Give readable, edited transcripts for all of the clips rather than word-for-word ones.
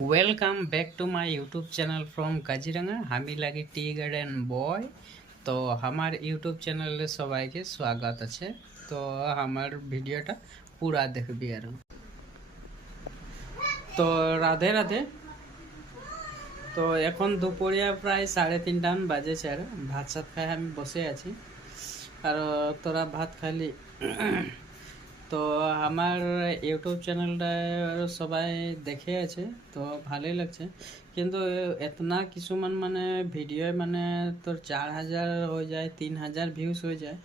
Welcome back to my YouTube channel from Kaziranga আমি লাগি tea garden বয়। তো আমার ইউটিউব চ্যানেলে সবাইকে স্বাগত আছে। তো আমার ভিডিওটা পুরা দেখবি আর তো রাধে রাধে। তো এখন দুপুরিয়া প্রায় 3:30 বাজেছে আর ভাত সাত খাই আমি বসে আছি। আর তোরা ভাত খালি? তো আমার ইউটিউব চ্যানেলটা সবাই দেখে আছে, তো ভালোই লাগছে। কিন্তু এতনা কিছুমান মানে ভিডিও মানে তোর 4,000 হয়ে যায়, 3,000 ভিউজ হয়ে যায়।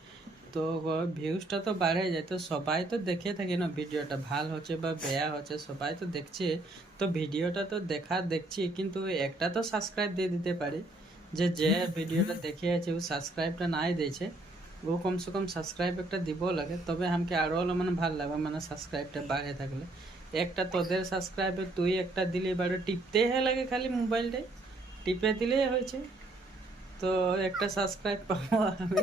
তো ভিউজটা তো বাড়ে যায়, তো সবাই তো দেখে থাকে না ভিডিওটা ভাল হচ্ছে বা বেয়া হচ্ছে, সবাই তো দেখছে। তো ভিডিওটা তো দেখছি, কিন্তু একটা তো সাবস্ক্রাইব দিয়ে দিতে পারি। যে ভিডিওটা দেখে আছে ও সাবস্ক্রাইবটা নাই দিয়েছে, ও কমসে কম সাবস্ক্রাইব একটা দিব লাগে, তবে আমাকে আরো মানে ভাল লাগবে, মানে সাবস্ক্রাইবটা বাড়ে থাকলে। একটা তোদের সাবস্ক্রাইবে তুই একটা দিলে বাড়ে টিপতে লাগে, খালি মোবাইলটাই টিপে দিলেই হয়েছে। তো একটা সাবস্ক্রাইব পাবো আমি।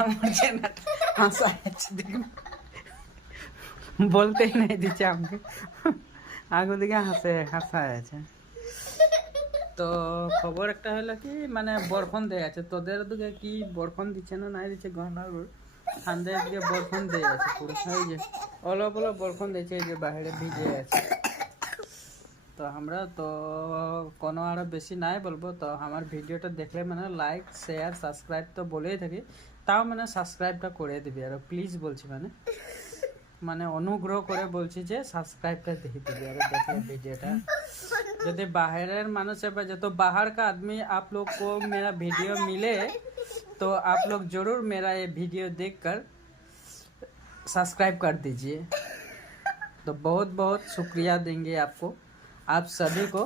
আমার চ্যানেলটা হাসা আছে দেখুন, বলতেই নাই দিচ্ছে আমাকে, আগে দিকে হাসা আছে। তো খবর একটা হলো কি, মানে বরফন দেয়া আছে তোদের দিকে, কি বরফন দিচ্ছে না নাই দিচ্ছে গহনার ঠান্ডার দিকে বরফন দিয়ে আছে পুরো, এই যে অলপ অলপ বরফন দিয়েছে, এই যে বাইরে ভিজে আছে। তো আমরা তো কোনো আরো বেশি নাই বলবো, তো আমার ভিডিওটা দেখলে মানে লাইক শেয়ার সাবস্ক্রাইব তো বলেই থাকি, তাও মানে সাবস্ক্রাইবটা করে দিবি আর প্লিজ বলছি, মানে মানে অনুগ্রহ করে বলছি যে সাবস্ক্রাইবটা দিয়ে দিবি আর দেখলে ভিডিওটা। यदि बाहर मानुष है तो बाहर का आदमी आप लोग को मेरा वीडियो मिले तो आप लोग जरूर मेरा ये वीडियो देखकर सब्सक्राइब कर दीजिए। तो बहुत बहुत शुक्रिया देंगे आपको, आप सभी को।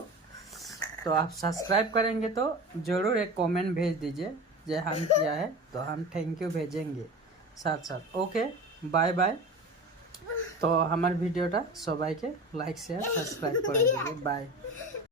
तो आप सब्सक्राइब करेंगे तो ज़रूर एक कमेंट भेज दीजिए जे हम किया है, तो हम थैंक यू भेजेंगे साथ साथ। Okay, bye bye. तो हमार वीडियोटा सबाई के लाइक शेयर सब्सक्राइब कर दीजिए। बाय।